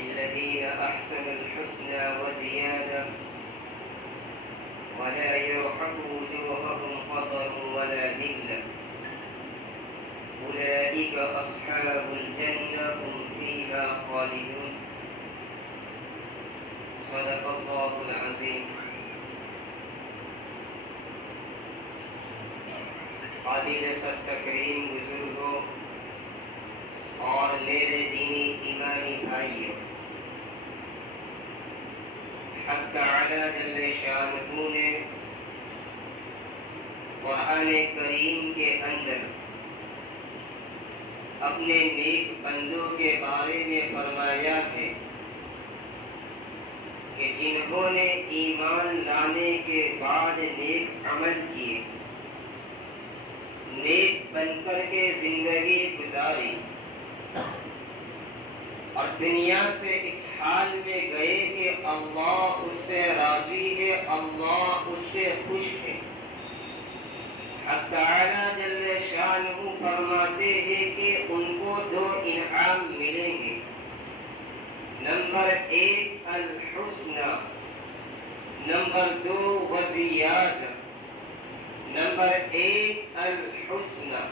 للذين أحسنوا الحسنى وزيادة ولا يرحق وجوههم قدر ولا ذلة أولئك أصحاب الجنة هم فيها خالدون صدق الله العظيم. قابل سب تکریم بزرگوں اور میرے دینی ایمانی بھائیوں، حق تعالی جل شانہ نے قرآن کریم کے اندر اپنے نیک بندوں کے بارے میں فرمایا ہے کہ جنہوں نے ایمان لانے کے بعد نیک عمل کیے، نیک بن کر کے زندگی گزاری اور دنیا سے اس حال میں گئے کہ اللہ اس سے راضی ہے، اللہ اس سے خوش ہے، حق تعالی جل شانہ فرماتے ہیں کہ ان کو دو انعام ملیں گے. نمبر 1 الحسنى، نمبر 2 وزیادہ. نمبر 1 الحسنى.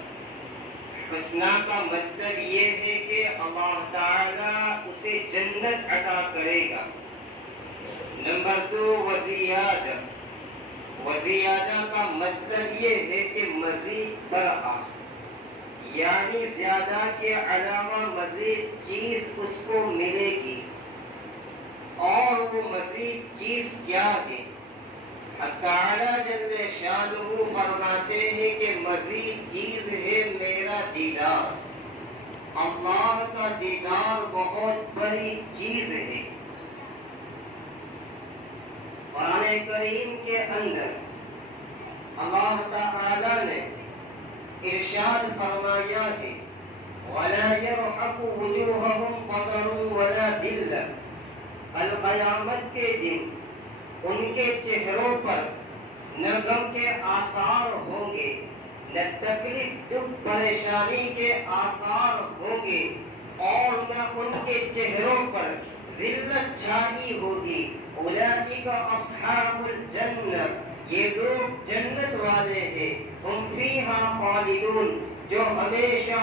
حسنہ کا مطلب یہ ہے کہ اللہ تعالیٰ اسے جنت عطا کرے گا. نمبر 2 وزیادہ. وزیادہ کا مطلب یہ ہے کہ مزید برآ، یعنی زیادہ کے علاوہ مزید چیز اس کو ملے گی. اور وہ مزید چیز کیا ہے؟ تعالی جل شانہ فرماتے ہیں کہ مزید چیز ہے میرا دیدار. اللہ کا دیدار بہت بڑی چیز ہے. قرآن کریم کے اندر اللہ تعالی نے ارشاد فرمایا ہے وَلَا يَرْحَقُ وُجُوهَهُمْ قَتَرٌ وَلَا ذِلَّةٌ. القیامت کے دن ان کے چہروں پر نہ غم کے آثار ہوں گے، نہ تکلیف دکھ پریشانی کے آثار ہوں گے، اور نہ ان کے چہروں پر ذلت چھائی ہوگی. اولئک اصحاب الجنہ، یہ لوگ جنت والے ہیں. ہم فیہا خالدون، جو ہمیشہ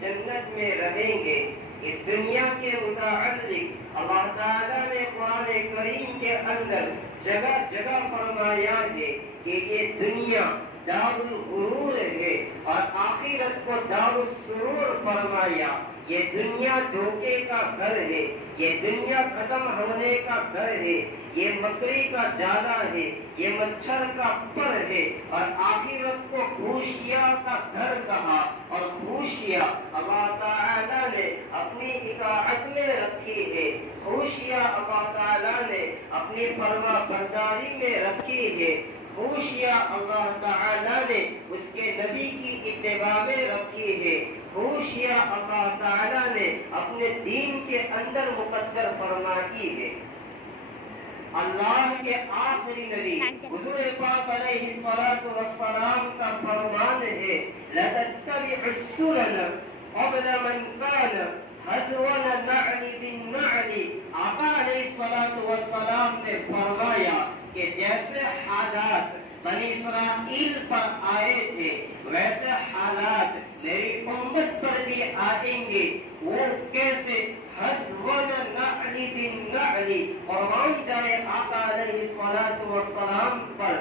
جنت میں رہیں گے. اس دنیا کے متعلق اللہ تعالیٰ نے قرآن کریم کے اندر جگہ جگہ فرمایا ہے کہ یہ دنیا دار الغرور ہے اور آخرت کو دار السرور فرمایا. یہ دنیا دھوکے کا گھر ہے، یہ دنیا ختم ہونے کا گھر ہے، یہ مکری کا جالا ہے، یہ مچھر کا پر ہے. اور آخرت کو خوشیاں کا گھر کہا. اور خوشیاں اللہ تعالیٰ نے اپنی اطاعت میں رکھی ہے، خوشیاں اللہ تعالیٰ نے اپنی فرما برداری میں رکھی ہے، خوشیاں اللہ تعالیٰ نے اس کے نبی کی اتباع میں رکھی ہے، خوشیاں اللہ تعالیٰ نے اپنے دین کے اندر مقدر فرمائی ہے. اللہ کے آخری نبی حضور پاک علیہ الصلوۃ والسلام کا فرمان ہے لَتَتَّبِعُ السُّنَنَ قَبْلَ مَنْ كَانَ حَذْوَ النَّعْلِ بِالنَّعْلِ. آقا علیہ الصلوۃ والسلام نے فرمایا کہ جیسے حالات بنی اسرائیل پر آئے تھے ویسے حالات میری امت پر بھی آئیں گے. وہ کیسے؟ حذون نعل بالنعل. قربان جائے آقا علیہ الصلوۃ والسلام پر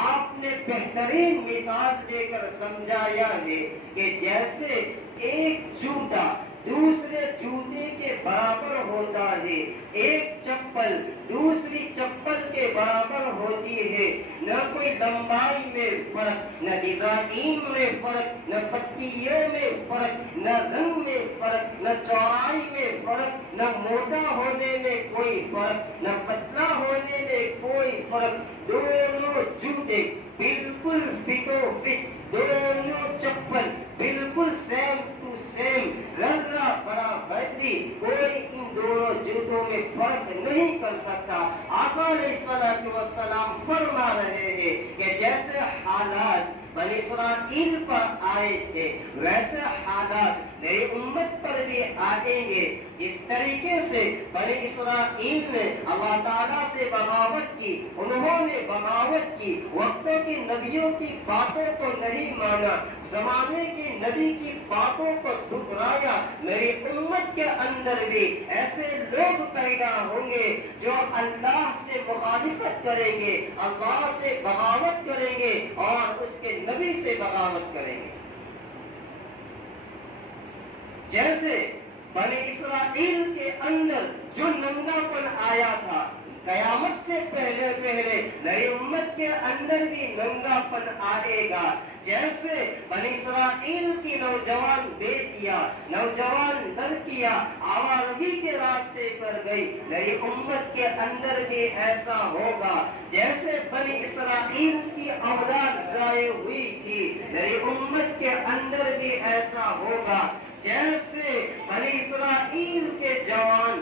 آپ نے بہترین مثال دے کر سمجھایا ہے کہ جیسے ایک جوتا دوسرے جوتے کے برابر ہوتا ہے، ایک چپل دوسری چپل کے برابر ہوتی ہے. نہ کوئی لمبائی میں فرق، نہ ڈیزائن میں فرق، نہ پتیوں میں فرق، نہ رنگ میں فرق، نہ چوڑائی میں فرق، نہ موٹا ہونے میں کوئی فرق، نہ پتلا ہونے میں کوئی فرق. دونوں جوتے بالکل فٹ و فٹ، دونوں چپل بالکل سیم ٹو سیم، ذرہ برابری کوئی ان دونوں جوتوں میں فرق نہیں کر سکتا. آقا علیہ الصلوۃ والسلام فرما رہے ہیں کہ جیسے حالات بنی اسرائیل پر آئے تھے ویسے حالات میری امت پر بھی آئیں گے۔ اس طریقے سے بنی اسرائیل نے اللہ تعالیٰ سے بغاوت کی، انہوں نے بغاوت کی، وقتوں کے نبیوں کی باتوں کو نہیں مانا، زمانے کے نبی کی باتوں کو ٹھکرایا۔ میری امت کے اندر بھی ایسے لوگ پیدا ہوں گے جو اللہ سے مخالفت کریں گے، اللہ سے بغاوت کریں گے اور اس کے نبی سے بغاوت کریں گے۔ جیسے بنی اسرائیل کے اندر جو ننگا پن آیا تھا، قیامت سے پہلے میری امت کے اندر بھی ننگا پن آئے گا۔ جیسے بنی اسرائیل کی نوجوان بیٹیاں، نوجوان لڑکیاں آوارگی کے راستے پر گئی، میری امت کے اندر بھی ایسا ہوگا۔ جیسے بنی اسرائیل کی اولاد ضائع ہوئی تھی، میری امت کے اندر بھی ایسا ہوگا۔ جیسے بنی اسرائیل کے جوان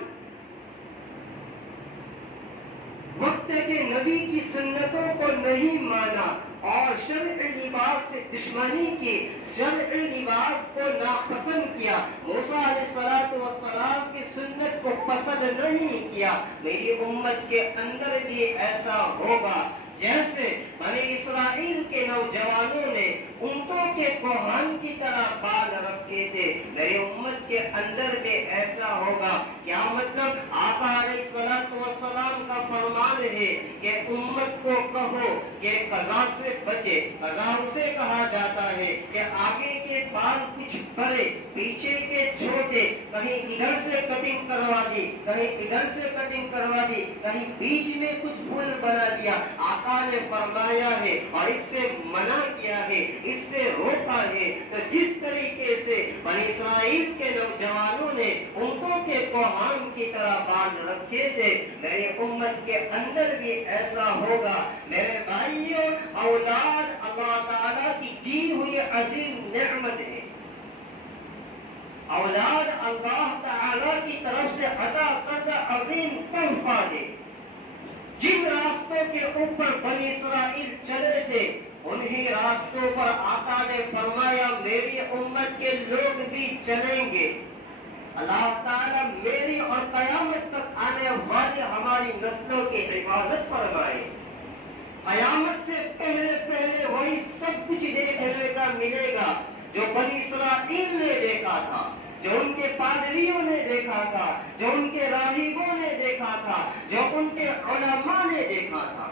وقت کے نبی کی سنتوں کو نہیں مانا اور شرعی لباس سے دشمنی کی، شرعی لباس کو ناپسند کیا، موسیٰ علیہ السلام کی سنت کو پسند نہیں کیا، میری امت کے اندر بھی ایسا ہوگا۔ جیسے بنی اسرائیل کے نوجوانوں نے اونٹوں کے کوہان کی طرح بال رکھے تھے، میری امت کے اندر بھی ایسا ہوگا۔ کیا مطلب؟ آقا علیہ السلام کا فرمان ہے کہ امت کو کہو کہ قضا سے بچے۔ قضا اسے کہا جاتا ہے کہ آگے کے بال کچھ بڑے، پیچھے کے چھوٹے، کہیں ادھر سے کٹنگ کروا دی، کہیں ادھر سے کٹنگ کروا دی، کہیں بیچ میں کچھ پھول بنا دیا۔ آقا نے فرمایا ہے اور اس سے منع کیا ہے، اس سے روکا ہے۔ تو جس طریقے سے بنی اسرائیل کے نوجوانوں نے اونٹوں کے کوہان کی طرح بال رکھے تھے، میری امت کے اندر بھی ایسا ہوگا۔ میرے بھائیوں، اولاد اللہ تعالیٰ کی دی ہوئی عظیم نعمت ہے، اولاد اللہ تعالیٰ کی طرف سے عطا کردہ عظیم تحفہ ہے۔ جن راستوں کے اوپر بنی اسرائیل چلے تھے، انہی راستوں پر آقا نے فرمایا میری امت کے لوگ بھی چلیں گے۔ اللہ تعالیٰ میری اور قیامت تک آنے والی ہماری نسلوں کی حفاظت فرمائے۔ قیامت سے پہلے وہی سب کچھ دیکھنے کا ملے گا جو بنی اسرائیل نے دیکھا تھا، جو ان کے پادریوں نے دیکھا تھا، جو ان کے راہبوں نے دیکھا تھا، جو ان کے علماء نے دیکھا تھا۔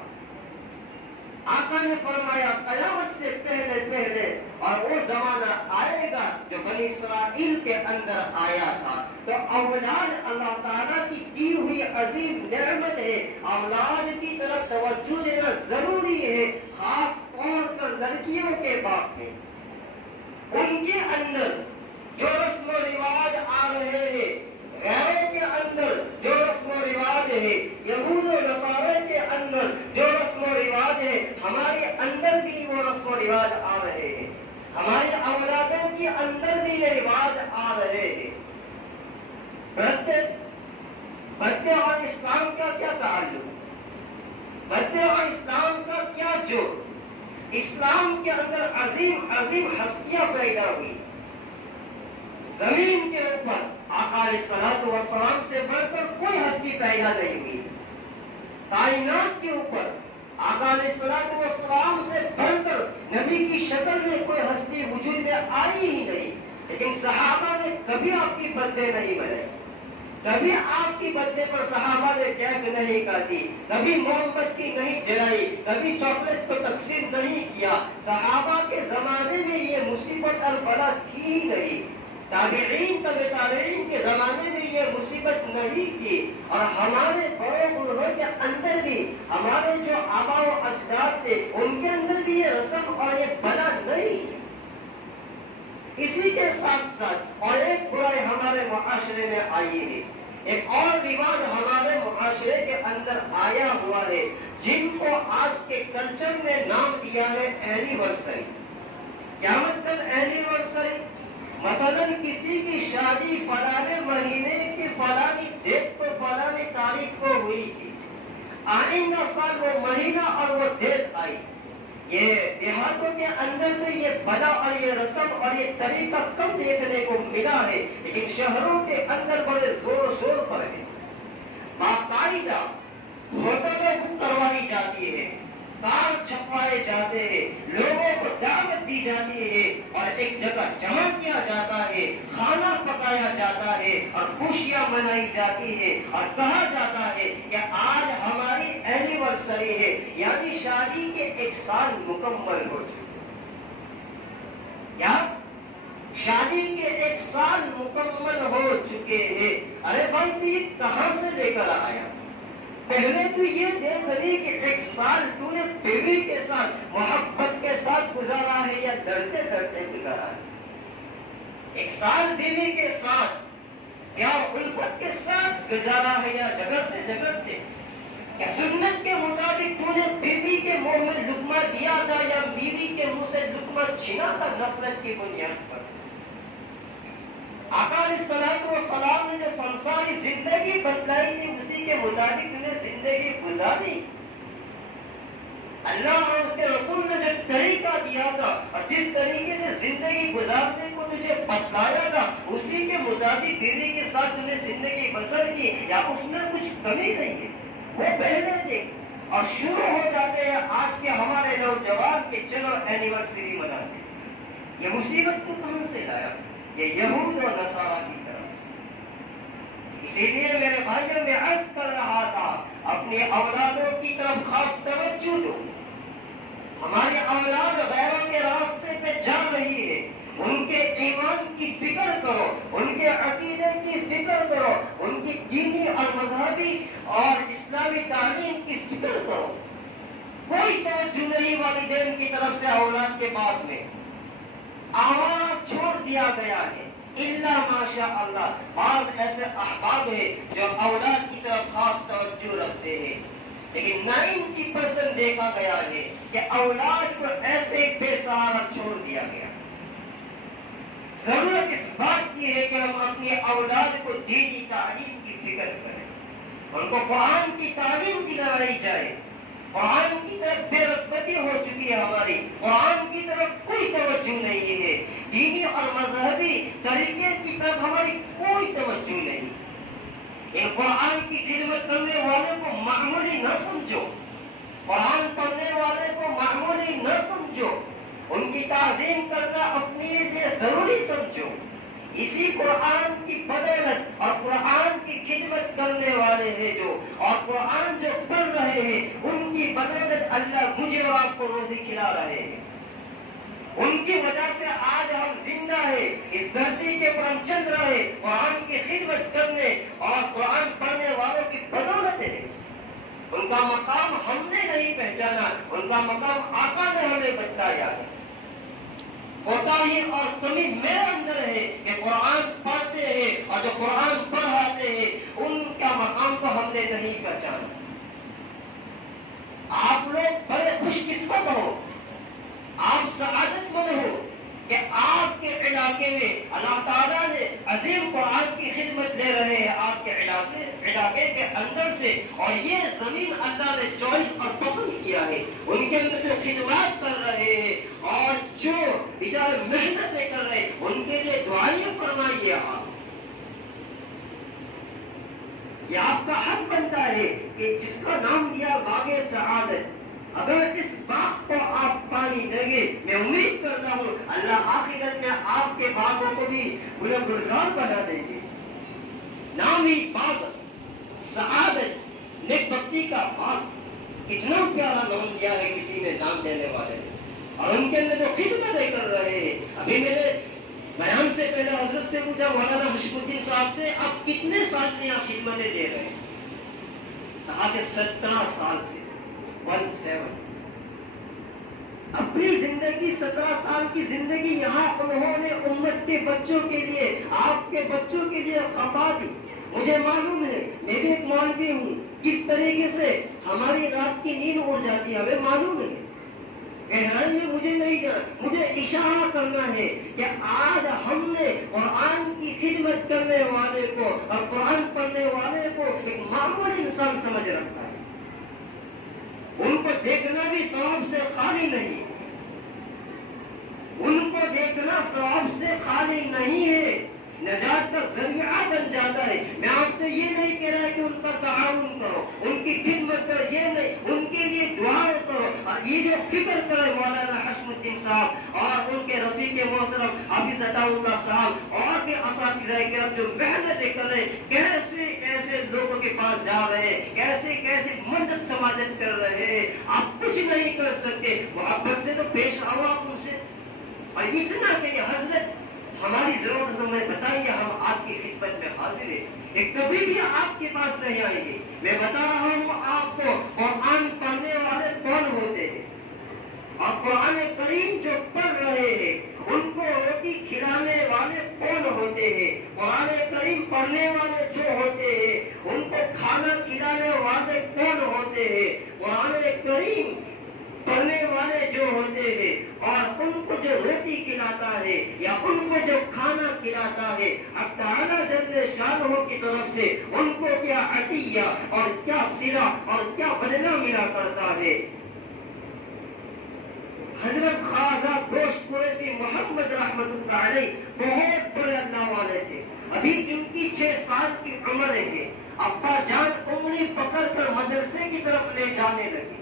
آقا نے فرمایا قیامت سے پہلے اور وہ زمانہ آئے گا جو بنی اسرائیل کے اندر آیا تھا۔ تو اولاد اللہ تعالیٰ کی دی ہوئی عظیم نعمت ہے، اولاد کی طرف توجہ دینا ضروری ہے، خاص طور پر لڑکیوں کے باپ میں۔ ان کے اندر جو رسم و رواج آ رہے ہیں، غیروں کے اندر جو رسم و رواج ہے، یہود و نصارہ کے اندر جو رسم و رواج ہے، ہمارے اندر بھی وہ رسم و رواج آ رہے ہیں، ہمارے اولادوں کے اندر بھی یہ رواج آ رہے ہیں۔ بچے اور اسلام کا کیا تعلق؟ بچے اور اسلام کا کیا جوڑ؟ اسلام کے اندر عظیم عظیم ہستیاں پیدا ہوئی، زمین کے اوپر آقا علیہ السلام سے بڑھ کر کوئی ہستی پیدا نہیں ہوئی، کائنات کے اوپر آقا علیہ السلام سے بڑھ کر نبی کی شکل میں کوئی ہستی وجود میں آئی ہی نہیں، لیکن صحابہ نے کبھی آپ کی بدلے نہیں بنائی، کبھی آپ کی بدلے پر صحابہ نے کیک نہیں کاٹی، کبھی موم بتی نہیں جلائی، کبھی چاکلیٹ کو تقسیم نہیں کیا۔ صحابہ کے زمانے میں یہ مصیبت اور بلا تھی ہی نہیں، تابعین تابعین کے زمانے میں یہ مصیبت نہیں تھی، اور ہمارے بڑے بزرگوں کے اندر بھی، ہمارے جو آبا و اجداد تھے ان کے اندر بھی یہ رسم اور یہ بلا نہیں تھی۔ اسی کے ساتھ ساتھ اور ایک برائی ہمارے معاشرے میں آئی ہے، ایک اور رواج ہمارے معاشرے کے اندر آیا ہوا ہے جن کو آج کے کلچر میں نام دیا ہے اینیورسری۔ کیا مطلب اینیورسری؟ مثلاً کسی کی شادی فلاں مہینے کی فلانی ڈیٹ پر فلانی تاریخ کو ہوئی تھی، آئندہ سال وہ مہینہ اور وہ ڈیٹ آئی، یہ دیہاتوں کے اندر تو یہ بنا اور یہ رسم اور یہ طریقہ کم دیکھنے کو ملا ہے، لیکن شہروں کے اندر بڑے زور شور پر ہے۔ باقاعدہ ہوٹلیں بک کروائی جاتی ہے، کارڈ چھپوائے جاتے ہیں، لوگوں کو دعوت دی جاتی ہے اور ایک جگہ جمع کیا جاتا ہے، کھانا پکایا جاتا ہے اور خوشیاں منائی جاتی ہے اور کہا جاتا ہے کہ آج ہماری اینیورسری ہے، یعنی شادی کے 1 سال مکمل ہو چکے۔ کیا شادی کے 1 سال مکمل ہو چکے ہیں؟ ارے بھائی تو یہ کہاں سے لے کر آیا؟ پہلے تو یہ دیکھ لی کہ 1 سال تو نے بیوی کے ساتھ محبت کے ساتھ گزارا ہے یا ڈرتے ڈرتے گزارا ہے؟ 1 سال بیوی کے ساتھ کیا الفت کے ساتھ گزارا ہے یا جگڑتے جگڑتے؟ کیا سنت کے مطابق تو نے بیوی کے منہ میں لقمہ دیا تھا یا بیوی کے منہ سے لقمہ چھینا تھا نفرت کی بنیاد پر؟ آقا علیہ السلام نے جو سنساری زندگی بتلائی تھی اسی کے مطابق انہیں زندگی گزاری۔ اللہ اور اس کے رسول نے جو طریقہ دیا تھا اور جس طریقے سے زندگی گزارنے کو تجھے بتلایا تھا اسی کے مطابق بیوی کے ساتھ تمہیں زندگی بسر کی، یا اس میں کچھ کمی نہیں ہے؟ وہ پہلے تھے اور شروع ہو جاتے ہیں آج کے ہمارے نوجوان کے چلو اینیورسری مناتے ہیں۔ یہ مصیبت تو کہاں سے لایا؟ یہ یہود اور نصارہ کی طرف سے۔ اسی لیے میرے بھائیوں میں عرض کر رہا تھا اپنی اولادوں کی طرف خاص توجہ دو۔ ہماری اولاد غیروں کے راستے پہ جا رہی ہے، ان کے ایمان کی فکر کرو، ان کے عقیدے کی فکر کرو، ان کی دینی اور مذہبی اور اسلامی تعلیم کی فکر کرو۔ کوئی توجہ نہیں والدین کی طرف سے اولاد کے بعد میں، آوارہ چھوڑ دیا گیا ہے۔ الا ماشاء اللہ بعض ایسے احباب ہیں جو اولاد کی طرف خاص توجہ رکھتے ہیں، لیکن 90% دیکھا گیا ہے کہ اولاد کو ایسے بے سہارا چھوڑ دیا گیا۔ ضرورت اس بات کی ہے کہ ہم اپنی اولاد کو دینی تعلیم کی فکر کریں، ان کو قرآن کی تعلیم دلائی جائے۔ قرآن کی طرف بے رغبتی ہو چکی ہے ہماری، قرآن کی طرف کوئی توجہ نہیں ہے، دینی اور مذہبی طریقے کی طرف ہماری کوئی توجہ نہیں۔ ان قرآن کی خدمت کرنے والے کو معمولی نہ سمجھو، قرآن پڑھنے والے کو معمولی نہ سمجھو، ان کی تعظیم کرنا اپنے لیے ضروری سمجھو۔ اسی قرآن کی بدولت اور قرآن کی خدمت کرنے والے ہیں جو، اور قرآن جو پڑھ رہے ہیں ان کی بدولت اللہ مجھے اور آپ کو روزی کھلا رہے ہیں۔ ان کی وجہ سے آج ہم زندہ ہیں، اس دھرتی کے پر ہم چل رہے، قرآن کی خدمت کرنے اور قرآن پڑھنے والوں کی بدولت ہے۔ ان کا مقام ہم نے نہیں پہچانا، ان کا مقام آقا نے ہمیں بتلایا ہے۔ کوتاہی اور کمی میرے اندر ہے کہ قرآن پڑھتے ہیں اور جو قرآن پڑھاتے ہیں ان کا مقام کو ہم نے نہیں پہچانا۔ آپ لوگ بڑے خوش قسمت ہو، آپ سعادت مند ہو کہ آپ کے علاقے میں اللہ تعالیٰ نے عظیم قرآن کی خدمت لے رہے ہیں آپ کے علاقے کے اندر سے، اور یہ زمین اللہ نے چوائس اور پسند کیا ہے۔ ان کے اندر جو خدمات کر رہے ہیں اور جو بیچارے محنتیں کر رہے ہیں ان کے لیے دعائیں فرمائیے آپ۔ یہ آپ کا حق بنتا ہے کہ جس کا نام دیا باغ سعادت، اگر اس باغ کو آپ پانی دیں گے میں امید کرتا ہوں اللہ آخرت میں آپ کے باغوں کو بھی بلند گلزار بنا دیں گے۔ نام ہی باغ سعادت، نیک بختی کا باغ، کتنا پیارا نام دیا ہے کسی نے نام دینے والے نے، اور ان کے اندر جو خدمتیں کر رہے ہیں۔ ابھی میرے بیان سے پہلے حضرت سے پوچھا مولانا مشرف الدین صاحب سے آپ کتنے سال سے یہاں خدمتیں دے رہے ہیں؟ کہا کہ 17 سال سے 17۔ اپنی زندگی 17 سال کی زندگی یہاں انہوں نے امت کے بچوں کے لیے، آپ کے بچوں کے لیے خپا دی۔ مجھے معلوم ہے، میں بھی ایک مولوی ہوں، کس طریقے سے ہماری رات کی نیند اڑ جاتی ہے، ہمیں معلوم ہے۔ گہرائی میں مجھے نہیں جانا، مجھے اشارہ کرنا ہے کہ آج ہم نے قرآن کی خدمت کرنے والے کو اور قرآن پڑھنے والے کو ایک معمولی انسان سمجھ رکھا ہے۔ ان کو دیکھنا بھی ثواب سے خالی نہیں، ان کو دیکھنا ثواب سے خالی نہیں ہے، نجات کا ذریعہ بن جاتا ہے۔ میں آپ سے یہ نہیں کہہ رہا کہ ان کا تعاون کرو، ان کی خدمت کرو، یہ نہیں، ان کے لیے دعا کرو۔ اور یہ جو فکر کرے مولانا حشم الدین صاحب اور ان کے رفیق محترم حافظ عطا اللہ صاحب اور بھی اساتذہ کرام جو محنتیں کر رہے، کیسے کیسے لوگوں کے پاس جا رہے، کیسے کیسے مدد سماجت کر رہے، آپ کچھ نہیں کر سکتے، محبت سے تو پیش آؤ آپ ان سے، اور اتنا کہ حضرت ہماری ضرورت ہمیں بتائیے، ہم آپ کی خدمت میں حاضر ہیں، کبھی بھی آپ کے پاس نہیں آئیں گے۔ میں بتا رہا ہوں آپ کو قرآن پڑھنے والے کون ہوتے ہیں، اور قرآن کریم جو پڑھ رہے ہیں ان کو روٹی کھلانے والے کون ہوتے ہیں، قرآن کریم پڑھنے والے جو ہوتے ہیں ان کو کھانا کھلانے والے کون ہوتے ہیں، قرآن کریم پڑھنے والے جو ہوتے ہیں اور ان کو جو روٹی کھلاتا ہے یا ان کو جو کھانا کھلاتا ہے، اب تعالیٰ جل شانہ کی طرف سے ان کو کیا عطیہ اور کیا صلہ اور کیا بدلہ ملا کرتا ہے۔ حضرت خواجہ دوست قریشی محمد رحمت اللہ علیہ بہت بڑے اللہ والے تھے، ابھی ان کی 6 سال کی عمر ہے، ابا جان انگلی پکڑ کر مدرسے کی طرف لے جانے لگے۔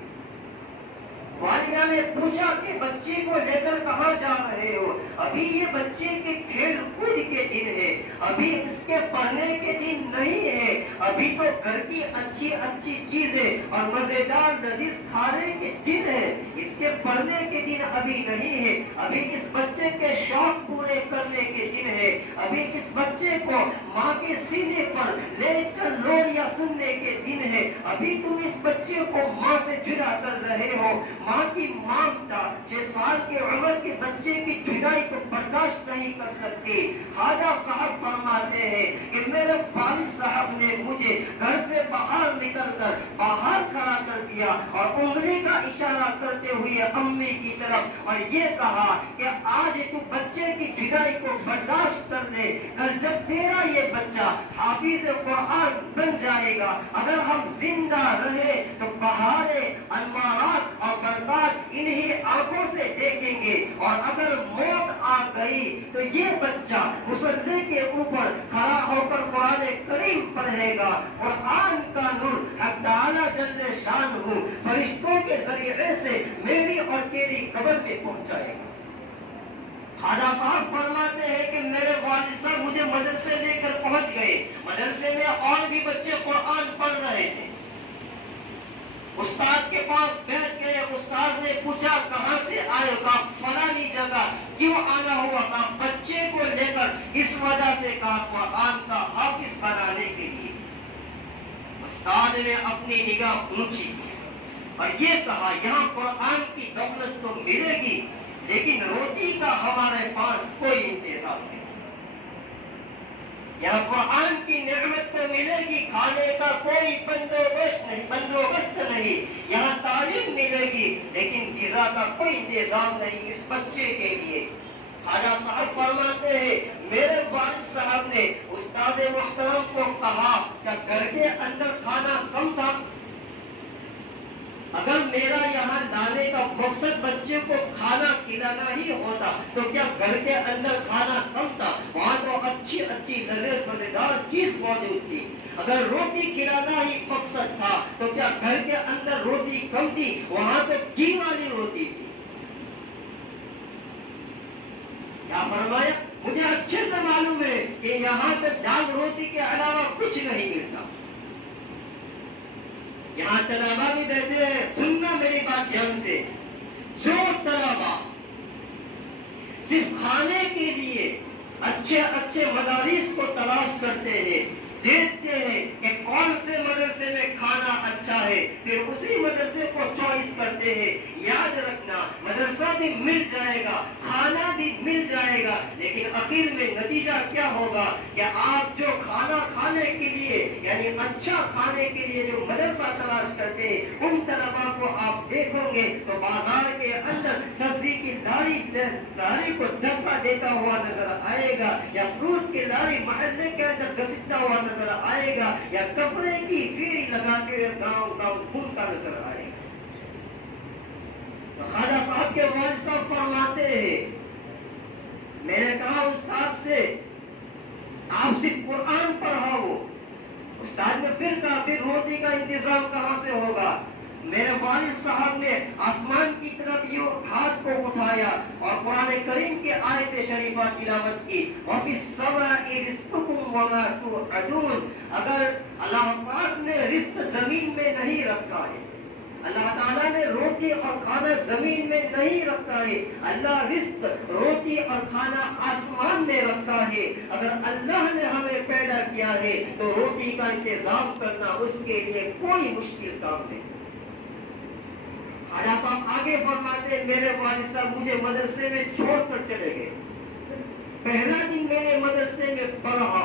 والدہ نے پوچھا کہ بچے کو لے کر کہاں جا رہے ہو؟ ابھی یہ بچے کے کھیل کود کے دن ہے، ابھی اس کے پڑھنے کے دن نہیں ہے، ابھی تو گھر کی اچھی اچھی چیزیں اور مزیدار لذیذ کھانے کے دن ہے، اس کے پڑھنے کے دن ابھی نہیں ہے، ابھی اس بچے کے شوق پورے کرنے کے دن ہے، ابھی اس بچے کو ماں کے سینے پر لے کر لوریاں سننے کے دن ہے، ابھی تم اس بچے کو ماں سے جدا کر رہے ہو۔ ماں کی مامتا 6 سال کی عمر کے بچے کی جدائی کو برداشت نہیں کر سکتی۔ خواجہ صاحب فرماتے ہیں کہ میرے والد صاحب نے مجھے گھر سے باہر نکل کر باہر کھڑا کر دیا اور انگلی کا اشارہ کرتے ہوئے امی کی طرف اور یہ کہا کہ آج تو بچے کی جدائی کو برداشت کر لے، کل جب تیرا یہ بچہ حافظ قرآن بن جائے گا، اگر ہم زندہ رہے تو بہاریں انوارات اور برکات انہی آنکھوں سے دیکھیں گے، اور اگر موت آ گئی تو یہ بچہ مصلی کے اوپر کھڑا ہو کر قرآن کریم پڑھے گا، قرآن کا نور حق تعالیٰ جل شانہ فرشتوں کے ذریعے سے میری اور تیری قبر میں پہنچائے گا۔ خواجہ صاحب فرماتے ہیں کہ میرے والد صاحب مجھے مدرسے لے کر پہنچ گئے، مدرسے میں اور بھی بچے قرآن پڑھ رہے تھے، استاد کے پاس بیٹھ گئے، استاد نے پوچھا کہاں سے آئے ہو؟ فلانی جگہ، کیوں آنا ہوا؟ کہا بچے کو لے کر اس وجہ سے، کہا قرآن کا حافظ بنانے کے لیے۔ استاد نے اپنی نگاہ اونچی اور یہ کہا یہاں قرآن کی دولت تو ملے گی لیکن روٹی کا ہمارے پاس کوئی انتظام نہیں، یہاں قرآن کی نعمت تو ملے گی، کھانے کا کوئی بندوبست نہیں، یہاں تعلیم ملے گی لیکن غذا کا کوئی انتظام نہیں اس بچے کے لیے۔ خواجہ صاحب فرماتے ہیں میرے والد صاحب نے استاد محترم کو کہا کہ گھر کے اندر کھانا کم تھا، اگر میرا یہاں لانے کا مقصد بچے کو کھانا کھلانا ہی ہوتا تو کیا گھر کے اندر کھانا کم تھا؟ وہاں تو اچھی اچھی لذیذ مزیدار چیز موجود تھی، اگر روٹی کھلانا ہی مقصد تھا تو کیا گھر کے اندر روٹی کم تھی؟ وہاں تو گھی والی روٹی تھی۔ کیا فرمایا؟ مجھے اچھے سے معلوم ہے کہ یہاں تو دال روٹی کے علاوہ کچھ نہیں ملتا۔ یہاں طلبا بھی بیٹھے ہیں، سننا میری بات دھیان سے، جو طلبا صرف کھانے کے لیے اچھے اچھے مدارس کو تلاش کرتے ہیں، دیکھتے ہیں کہ کون سے مدرسے میں کھانا اچھا ہے، پھر اسی مدرسے کو چوائس کرتے ہیں، یاد رکھنا مدرسہ بھی مل جائے گا، کھانا بھی مل جائے گا، لیکن آخر میں نتیجہ کیا ہوگا کہ آپ جو کھانا کھانے کے لیے یعنی اچھا کھانے کے لیے جو مدرسہ تلاش کرتے ہیں ان طلبا کو آپ دیکھو گے تو بازار کے اندر سبزی کی لاری کو دھکا دیتا ہوا نظر آئے گا، یا فروٹ کی لاری محلے کے اندر گھسیٹتا ہوا نظر آئے گا، یا کپڑے کی پھیری لگاتے ہوئے گاؤں گاؤں گھومتا نظر آئے گا۔ تو خواجہ صاحب کے والد صاحب فرماتے ہیں، میں نے کہا استاد سے آپ صرف قرآن پڑھا ہو، استاد نے پھر کہا پھر روٹی کا انتظام کہاں سے ہوگا؟ میرے والد صاحب نے آسمان کی طرف یہ ہاتھ کو اٹھایا اور قرآن کریم کی آیت شریفہ تلاوت کی، وَفِي السَّمَاءِ رِزْقُكُمْ وَمَا تُوعَدُونَ۔ اگر اللہ پاک نے رزق زمین میں نہیں رکھا ہے، اللہ تعالیٰ نے روٹی اور کھانا زمین میں نہیں رکھا ہے، اللہ رزق روٹی اور کھانا آسمان میں رکھا ہے۔ اگر اللہ نے ہمیں پیدا کیا ہے تو روٹی کا انتظام کرنا اس کے لیے کوئی مشکل کام نہیں۔ خواجہ صاحب آگے فرماتے ہیں، میرے والد صاحب مجھے مدرسے میں چھوڑ کر چلے گئے۔ پہلا دن میں نے مدرسے میں پڑھا،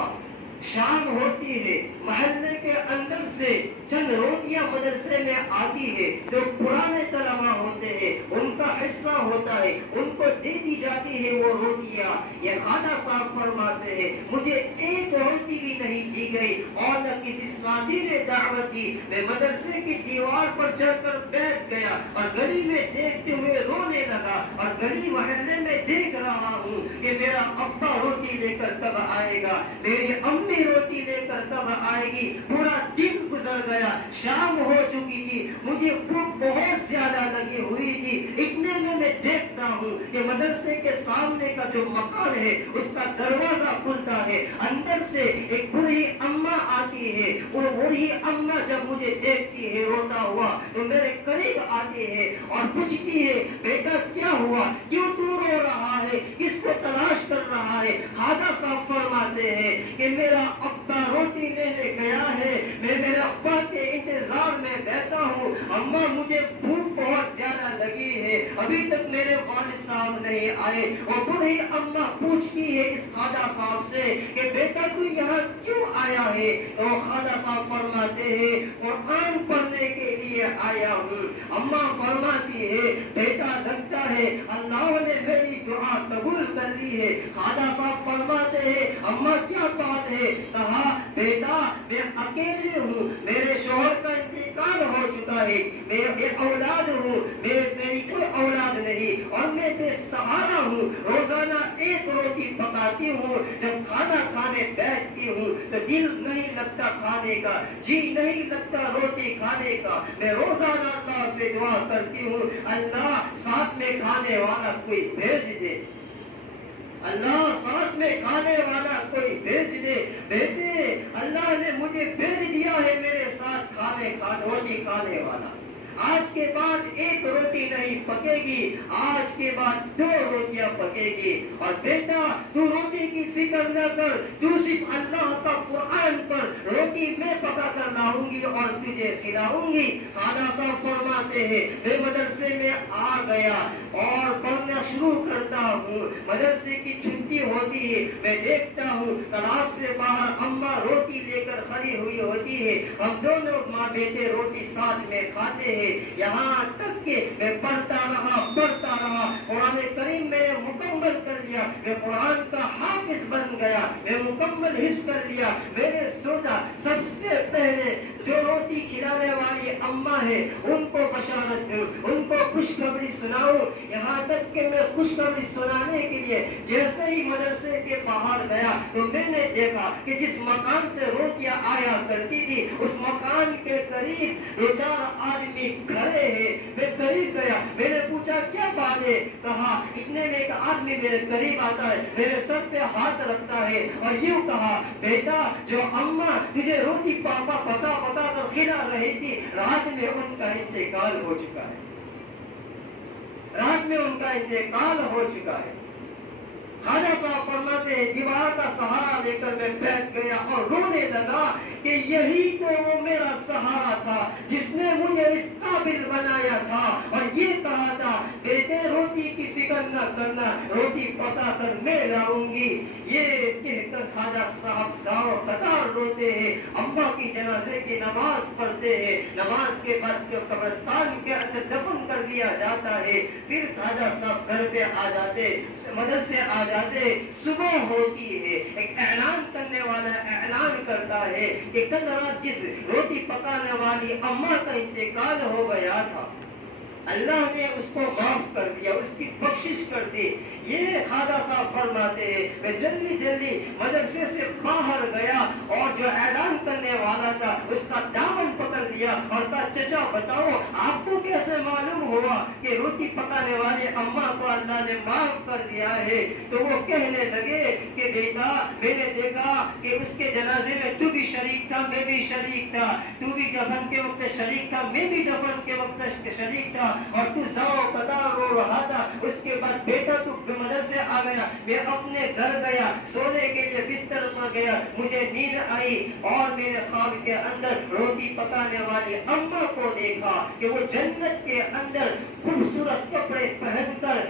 شام ہوتی ہے، محلے کے اندر سے چند روٹیاں مدرسے میں آتی ہے، جو پرانے طلبا ہوتے ہیں ان کا حصہ ہوتا ہے، ان کو دے دی جاتی ہے وہ روٹیاں۔ یہ خواجہ صاحب فرماتے ہیں مجھے ایک روٹی بھی نہیں دی گئی اور نہ کسی ساتھی نے دعوت دی۔ میں مدرسے کی دیوار پر چڑھ کر بیٹھ گیا اور گلی میں دیکھتے ہوئے رونے لگا، اور گلی محلے میں دیکھ رہا ہوں کہ میرا ابا روٹی لے کر کب آئے گا، میری امی روٹی لے کر کب آئے گی۔ پورا دن گزر گیا، شام ہو چکی تھی، مجھے بھوک بہت زیادہ لگی ہوئی تھی۔ اتنے میں دیکھتا ہوں کہ مدرسے کے سامنے کا جو مکان ہے اس کا دروازہ کھلتا ہے، اندر سے ایک بوڑھی اماں آتی ہے۔ وہ بوڑھی اماں جب مجھے دیکھتی ہے روتا ہوا تو میرے قریب آتی ہے اور پوچھتی ہے، بیٹا کیا ہوا، کیوں تو رو رہا ہے، کس کو تلاش کر رہا ہے؟ خواجہ صاحب فرماتے ہیں کہ میرا ابا روٹی لینے گیا ہے، میں میرے ابا کے انتظار میں بیٹھا ہوں، اماں مجھے بھوک بہت زیادہ لگی ہے، ابھی تک میرے والد صاحب نہیں آئے۔ اور بڑی اماں پوچھتی ہے اس خواجہ صاحب سے کہ بیٹا تو یہاں کیوں آیا ہے؟ اور خواجہ صاحب فرماتے ہیں قرآن پڑھنے کے لیے آیا ہوں۔ اماں فرماتی ہے بیٹا لگتا ہے اللہ نے میری دعا قبول کر لی ہے۔ خواجہ صاحب فرماتے ہیں اماں کیا بات ہے؟ کہا بیٹا میں اکیلے ہوں، میرے شوہر کا انتقال ہو چکا ہے، میں بے اولاد ہوں، میری کوئی اولاد نہیں اور میں بے سہارا ہوں۔ روزانہ ایک روٹی پکاتی ہوں، جب کھانا کھانے بیٹھتی ہوں تو دل نہیں لگتا کھانے کا، جی نہیں لگتا روٹی کھانے کا۔ میں روزانہ اللہ سے دعا کرتی ہوں اللہ ساتھ میں کھانے والا کوئی بھیج دے، اللہ ساتھ میں کھانے والا کوئی بھیج دے۔ بیٹے اللہ نے مجھے بھیج دیا ہے میرے ساتھ روٹی کھانے والا۔ آج کے بعد ایک روٹی نہیں پکے گی، آج کے بعد 2 روٹیاں پکے گی۔ اور بیٹا تو روٹی کی فکر نہ کر، تو صرف اللہ کا قرآن پر، روٹی میں پکا کر لاؤں گی اور تجھے کھلاؤں گی۔ خواجہ صاحب فرماتے ہیں میں مدرسے میں آ گیا اور پڑھنا شروع کرتا ہوں۔ مدرسے کی چھٹی ہوتی ہے، میں دیکھتا ہوں کلاس سے باہر اماں روٹی لے کر کھڑی ہوئی ہوتی ہے، ہم دونوں ماں بیٹے روٹی ساتھ میں کھاتے ہیں۔ یہاں تک کہ میں پڑھتا رہا قرآن کریم میں نے مکمل کر لیا، میں قرآن کا حافظ بن گیا، میں مکمل حفظ کر لیا۔ میں نے سوچا سب سے پہلے جو روٹی کھلانے والی اماں ہے ان کو بشارت دوں، ان کو خوشخبری سناؤں۔ یہاں تک کہ میں خوشخبری سنانے کے لیے جیسے ہی مدرسے کے باہر گیا تو میں نے دیکھا کہ جس مکان سے روٹیاں آیا کرتی تھی اس مکان کے قریب 2-4 آدمی کھڑے ہیں۔ میں قریب گیا، میں نے پوچھا کیا بات ہے؟ کہا اتنے میں ایک آدمی میرے قریب آتا ہے، میرے سر پہ ہاتھ رکھتا ہے اور یوں کہا بیٹا جو اماں تجھے روٹی پکا کر کھلا رہی تھی رات میں ان کا انتقال ہو چکا ہے، رات میں ان کا انتقال ہو چکا ہے۔ خواجہ صاحب فرماتے ہیں دیوار کا سہارا لے کر میں بیٹھ گیا اور رونے لگا کہ یہی تو وہ میرا سہارا تھا جس نے مجھے اس قابل بنایا تھا اور یہ کہا تھا بیٹے روٹی کی فکر نہ کرنا، روٹی پکا کر میں لاؤں گی۔ یہ کہہ کر خواجہ صاحب زار قطار روتے ہیں، اماں کی جنازے کی نماز پڑھتے ہیں، نماز کے بعد قبرستان کے اندر دفن کر دیا جاتا ہے۔ پھر خواجہ صاحب گھر پہ آ جاتے، مدرسے آ جاتے، صبح ہوتی ہے، ایک اعلان کرنے والا اعلان کرتا ہے کہ کل رات جس روٹی پکانے والی اماں کا انتقال ہو گیا تھا اللہ نے اس کو معاف کر دیا، اس کی بخشش کر دی۔ یہ خواجہ صاحب فرماتے ہیں میں جلدی جلدی مدرسے سے باہر گیا اور جو اعلان کرنے والا تھا اس کا دامن پکڑ لیا اور کہا چچا بتاؤ آپ کو کیسے معلوم ہوا کہ روٹی پکانے والے اماں کو اللہ نے معاف کر دیا ہے؟ تو وہ کہنے لگے کہ بیٹا میں نے دیکھا کہ اس کے جنازے میں تو بھی شریک تھا، میں بھی شریک تھا، تو بھی دفن کے وقت شریک تھا، میں بھی دفن کے وقت شریک تھا، اور تو زاؤ قدا رو رہا تھا۔ اس کے بعد بیٹا تو مدرسے آ گیا، میں اپنے گھر گیا، سونے کے لیے بستر پر گیا، مجھے نیند آئی اور میں نے خواب کے اندر روٹی پکانے والی اماں کو دیکھا کہ وہ جنت کے اندر خوبصورت کپڑے پہن کر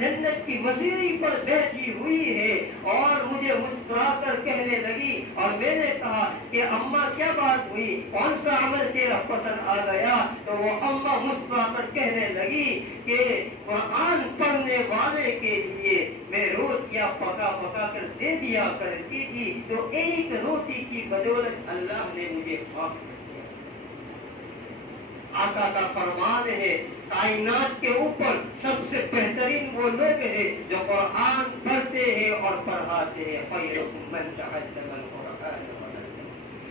جنت کی وسیری پر بیٹھی ہوئی ہے، اور مجھے مسکرا کر کہنے لگی، اور میں نے کہا کہ اماں کیا بات ہوئی، کون سا عمل تیرا پسند آ گیا؟ تو وہ اماں مسکرا کر کہنے لگی کہ قرآن پڑھنے والے کے لیے میں روٹیاں پکا پکا کر دے دیا کرتی تھی، تو ایک روٹی کی بدولت اللہ نے مجھے معاف کر دیا۔ آقا کا فرمان ہے کائنات کے اوپر سب سے بہترین وہ لوگ ہیں جو قرآن پڑھتے ہیں اور پڑھاتے ہیں۔ خیرکم من تعلم القرآن۔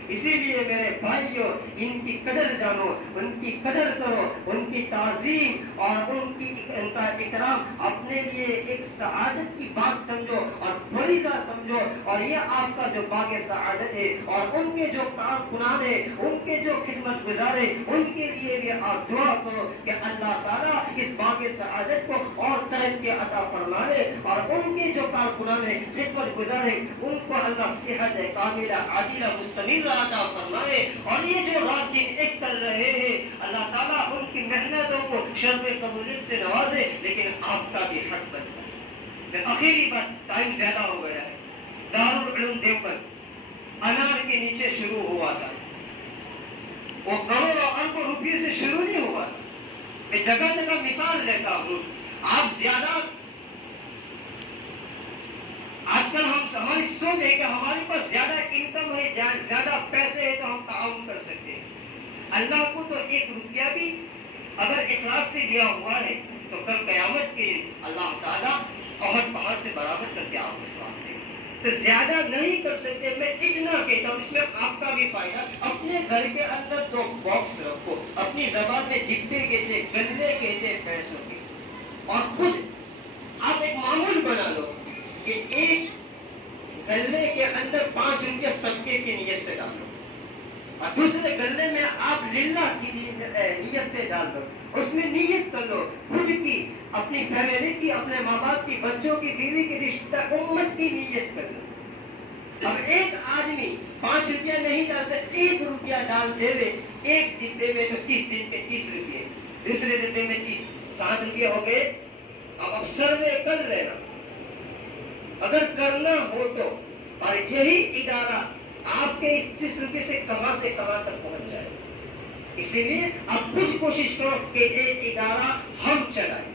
اسی لیے میرے بھائیوں ان کی قدر جانو، ان کی قدر کرو، ان کی تعظیم اور ان کا اکرام اپنے لیے ایک سعادت کی بات سمجھو اور فریضہ سمجھو، اور یہ آپ کا جو باغ سعادت ہے، اور ان کے جو کارکنان ہیں، ان کے جو خدمت گزار ہیں، ان کے لیے بھی آپ دعا کرو کہ اللہ تعالیٰ اس باغ سعادت کو اور ترقی عطا فرمائے، اور ان کے جو کارکنان ہیں، خدمت گزار ہیں، ان کو اللہ صحت کاملہ عاجلہ مستمرہ عطا فرمائے، اور یہ جو رات دن ایک کر رہے ہیں اللہ تعالیٰ ان کی محنتوں کو شرف قبولیت سے نوازے، لیکن آپ کا بھی حق بنتا ہے۔ میں آخری بات، ٹائم زیادہ ہو گیا ہے۔ دارالعلوم دیوبند انار کے نیچے شروع ہوا تھا، وہ کروڑوں اربوں روپئے سے شروع نہیں ہوا تھا۔ میں جگہ جگہ مثال لیتا ہوں، آپ زیادہ آج کل ہماری سوچ ہے کہ ہمارے پاس زیادہ انکم ہے، زیادہ پیسے ہے تو ہم تعاون کر سکتے ہیں۔ اللہ کو تو ایک روپیہ بھی اگر اخلاص سے دیا ہوا ہے تو کل قیامت کے اللہ تعالیٰ احد پہاڑ سے برابر کر کے آپ کو ثواب دیں گے۔ تو زیادہ نہیں کر سکتے، میں اتنا کہتا ہوں، اس میں آپ کا بھی فائدہ۔ اپنے گھر کے اندر 2 باکس رکھو، اپنی زبان میں ڈبے کہتے، گلے کہتے پیسوں کے، اور خود آپ ایک معمول بنا لو کہ ایک گلے کے اندر 5 روپیہ صدقے کی نیت سے ڈالو، اور دوسرے گلے میں آپ للہ کی نیت سے ڈال دو، اس میں نیت کر لو خود کی، اپنی فیملی کی، اپنے ماں باپ کی، بچوں کی، بیوی کی، رشتہ امت کی نیت کر لو۔ اب ایک آدمی 5 روپیہ نہیں ڈال سکتے، 1 روپیہ ڈال دے وے، ایک ڈبے میں تو 30 دن کے 30 روپیے، دوسرے ڈبے میں 60 روپیہ ہو گئے۔ اب سروے کر لینا اگر کرنا ہو تو، اور یہی ادارہ آپ کے اس 30 روپے سے کما تک پہنچ جائے۔ اسی لیے آپ خود کوشش کرو کہ یہ ادارہ ہم چلائیں،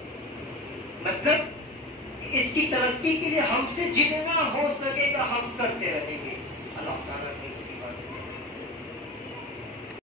مطلب اس کی ترقی کے لیے ہم سے جتنا ہو سکے گا ہم کرتے رہیں گے۔ اللہ تعالیٰ